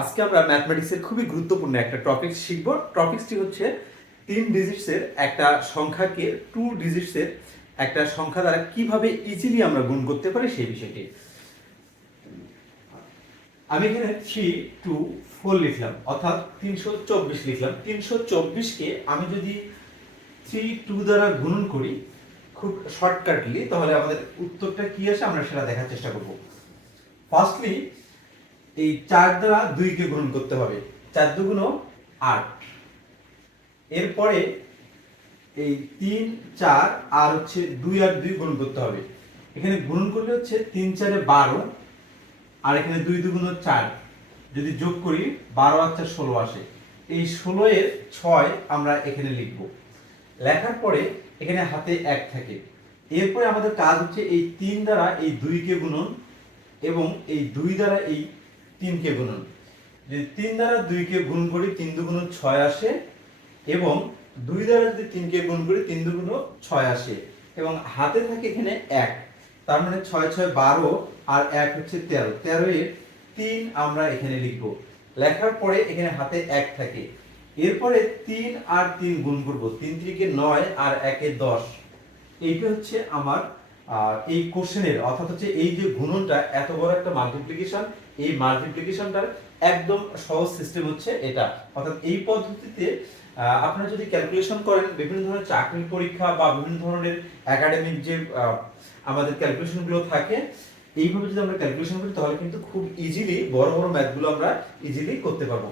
আজকে আমরা ম্যাথমেটিক্সের খুবই গুরুত্বপূর্ণ একটা টপিক শিখব। টপিকসটি হচ্ছে তিন ডিজিটসের একটা সংখ্যাকে টু ডিজিটসের একটা সংখ্যা দ্বারা কীভাবে ইজিলি আমরা গুণ করতে পারি সেই বিষয়টি। আমি এখানে থ্রি টু ফোর লিখলাম, অর্থাৎ তিনশো চব্বিশ লিখলাম। তিনশো চব্বিশকে আমি যদি থ্রি টু দ্বারা গুণন করি, খুব শর্টকাটলি তাহলে আমাদের উত্তরটা কি আসে আমরা সেটা দেখার চেষ্টা করব। ফার্স্টলি এই চার দ্বারা দুইকে গুণন করতে হবে। চার দুগুণ আট। এরপরে এই তিন, চার আর হচ্ছে দুই আর দুই গুণ করতে হবে। এখানে গুণন করলে হচ্ছে তিন, চারে বারো, আর এখানে দুই দুগুণ চার। যদি যোগ করি, বারো আর চার, ষোলো আসে। এই ষোলো এর ছয় আমরা এখানে লিখব। লেখার পরে এখানে হাতে এক থাকে। এরপরে আমাদের কাজ হচ্ছে এই তিন দ্বারা এই দুইকে গুণন এবং এই দুই দ্বারা এই তিনকে গুণন। যদি তিন দ্বারা দুইকে গুণ করি, তিন দুগুণ ছয় আসে, এবং দুই দ্বারা যদি তিনকে গুণ করি, তিন দুগুণ ছয় আসে, এবং হাতে থাকে এখানে এক, তার মানে ছয় ছয়, বারো, আর এক হচ্ছে তেরো। তেরো তিন আমরা এখানে লিখব। লেখার পরে এখানে হাতে এক থাকে। এরপরে তিন আর তিন গুণ করব। তিন তিরিকে নয় আর একে দশ। এইটা হচ্ছে আমার এই কোশ্চেনের, অর্থাৎ হচ্ছে এই যে গুণনটা, এত বড় একটা মাল্টিপ্লিকেশন এই মাল্টিপ্লিকেশনটার একদম সহজ সিস্টেম হচ্ছে এটা। অর্থাৎ এই পদ্ধতিতে আপনারা যদি ক্যালকুলেশন করেন, বিভিন্ন ধরনের চাকরির পরীক্ষা বা বিভিন্ন ধরনের একাডেমিক যে আমাদের ক্যালকুলেশনগুলো থাকে, এইভাবে যদি আমরা ক্যালকুলেশন করি, তাহলে কিন্তু খুব ইজিলি বড় বড় ম্যাথগুলো আমরা ইজিলি করতে পারব।